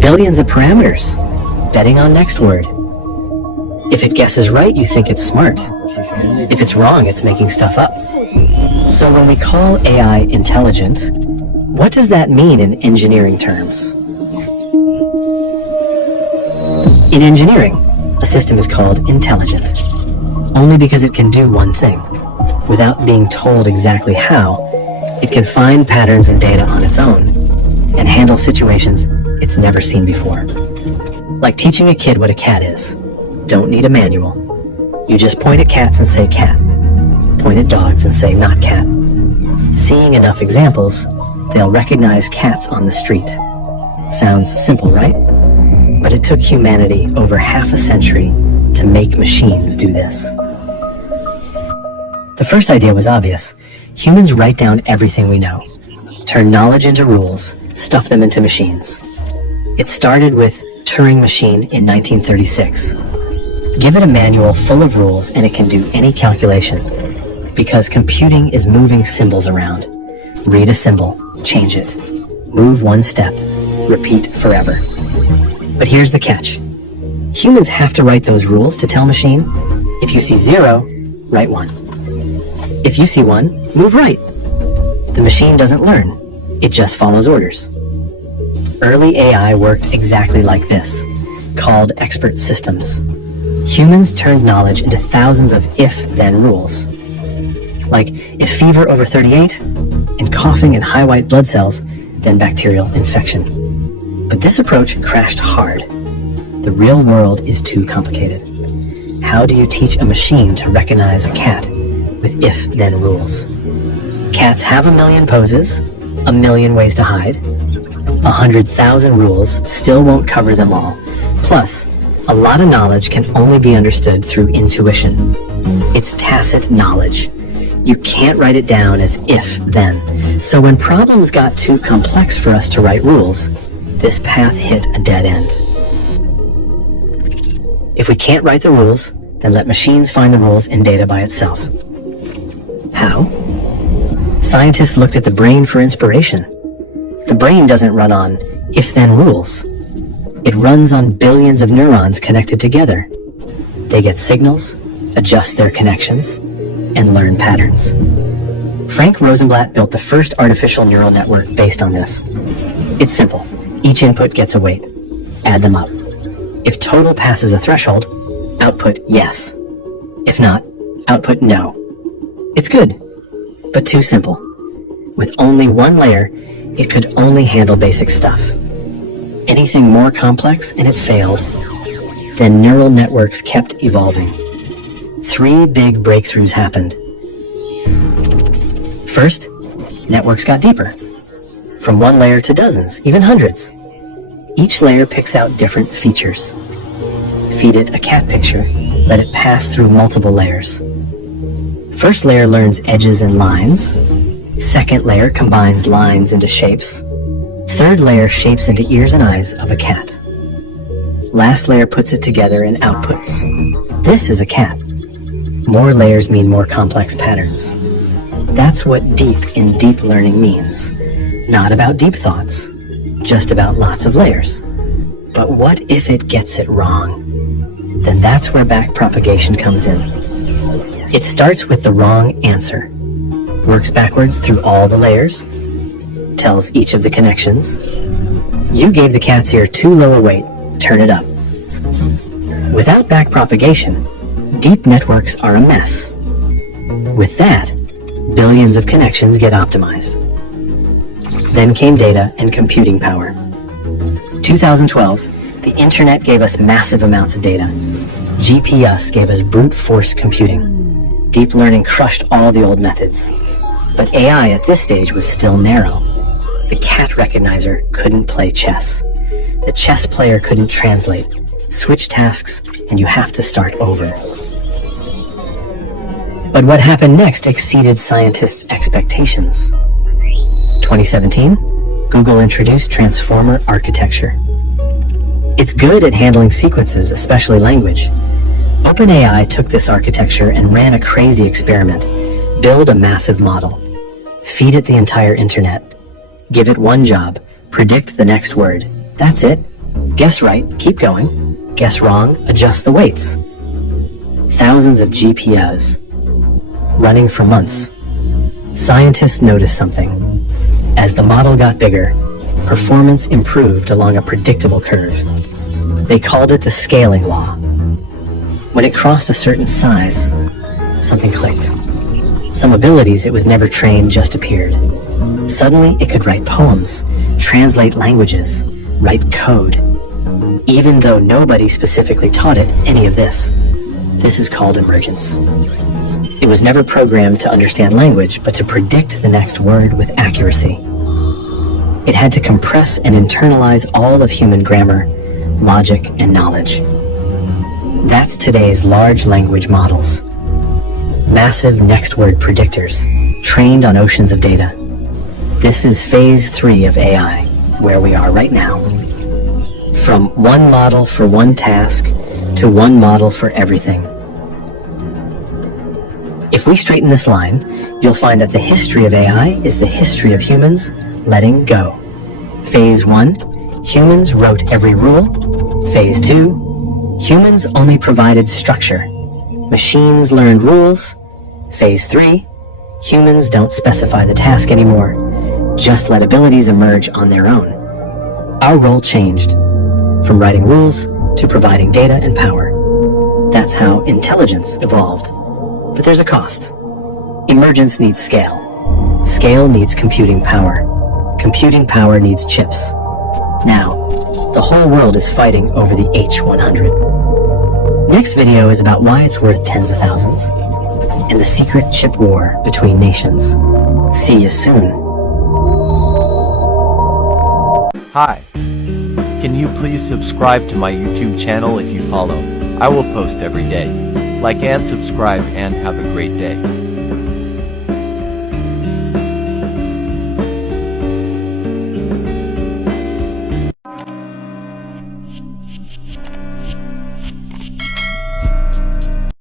Billions of parameters, betting on next word. If it guesses right, you think it's smart. If it's wrong, it's making stuff up. So when we call AI intelligent, what does that mean in engineering terms? In engineering, a system is called intelligent, only because it can do one thing. Without being told exactly how, it can find patterns and data on its own and handle situations it's never seen before. Like teaching a kid what a cat is. Don't need a manual. You just point at cats and say cat. Point at dogs and say not cat. Seeing enough examples, they'll recognize cats on the street. Sounds simple, right? But it took humanity over half a century to make machines do this. The first idea was obvious. Humans write down everything we know, turn knowledge into rules, stuff them into machines. It started with Turing machine in 1936. Give it a manual full of rules and it can do any calculation. Because computing is moving symbols around. Read a symbol, change it. Move one step, repeat forever. But here's the catch. Humans have to write those rules to tell machine, if you see 0, write 1. If you see 1, move right. The machine doesn't learn. It just follows orders. Early AI worked exactly like this, called expert systems. Humans turned knowledge into thousands of if-then rules. Like, if fever over 38, and coughing and high white blood cells, then bacterial infection. But this approach crashed hard. The real world is too complicated. How do you teach a machine to recognize a cat with if-then rules? Cats have a million poses, a million ways to hide. 100,000 rules still won't cover them all. Plus, a lot of knowledge can only be understood through intuition. It's tacit knowledge. You can't write it down as if-then. So when problems got too complex for us to write rules, this path hit a dead end. If we can't write the rules, then let machines find the rules in data by itself. How? Scientists looked at the brain for inspiration. The brain doesn't run on if-then rules. It runs on billions of neurons connected together. They get signals, adjust their connections, and learn patterns. Frank Rosenblatt built the first artificial neural network based on this. It's simple. Each input gets a weight. Add them up. If total passes a threshold, output yes. If not, output no. It's good, but too simple. With only one layer, it could only handle basic stuff. Anything more complex and it failed. Then neural networks kept evolving. 3 big breakthroughs happened. First, networks got deeper. From one layer to dozens, even hundreds. Each layer picks out different features. Feed it a cat picture, let it pass through multiple layers. First layer learns edges and lines. Second layer combines lines into shapes. Third layer shapes into ears and eyes of a cat. Last layer puts it together and outputs. This is a cat. More layers mean more complex patterns. That's what deep in deep learning means. Not about deep thoughts, just about lots of layers. But what if it gets it wrong? Then that's where backpropagation comes in. It starts with the wrong answer. Works backwards through all the layers, tells each of the connections. You gave the cat's ear too low a weight, turn it up. Without backpropagation, deep networks are a mess. With that, billions of connections get optimized. Then came data and computing power. 2012, the internet gave us massive amounts of data. GPS gave us brute force computing. Deep learning crushed all the old methods. But AI at this stage was still narrow. The cat recognizer couldn't play chess. The chess player couldn't translate. Switch tasks, and you have to start over. But what happened next exceeded scientists' expectations. 2017, Google introduced transformer architecture. It's good at handling sequences, especially language. OpenAI took this architecture and ran a crazy experiment. Build a massive model. Feed it the entire internet. Give it one job. Predict the next word. That's it. Guess right, keep going. Guess wrong, adjust the weights. Thousands of GPUs, running for months. Scientists noticed something. As the model got bigger, performance improved along a predictable curve. They called it the scaling law. When it crossed a certain size, something clicked. Some abilities it was never trained just appeared. Suddenly, it could write poems, translate languages, write code. Even though nobody specifically taught it any of this. This is called emergence. It was never programmed to understand language, but to predict the next word with accuracy. It had to compress and internalize all of human grammar, logic, and knowledge. That's today's large language models. Massive next word predictors, trained on oceans of data. This is phase 3 of AI, where we are right now. From one model for one task to one model for everything. If we straighten this line, you'll find that the history of AI is the history of humans letting go. Phase 1, humans wrote every rule. Phase 2, humans only provided structure. Machines learned rules. Phase 3, humans don't specify the task anymore, just let abilities emerge on their own. Our role changed, from writing rules to providing data and power. That's how intelligence evolved. But there's a cost. Emergence needs scale. Scale needs computing power. Computing power needs chips. Now, the whole world is fighting over the H100. Next video is about why it's worth tens of thousands, and the secret chip war between nations. See you soon. Hi. Can you please subscribe to my YouTube channel if you follow? I will post every day. Like and subscribe and have a great day.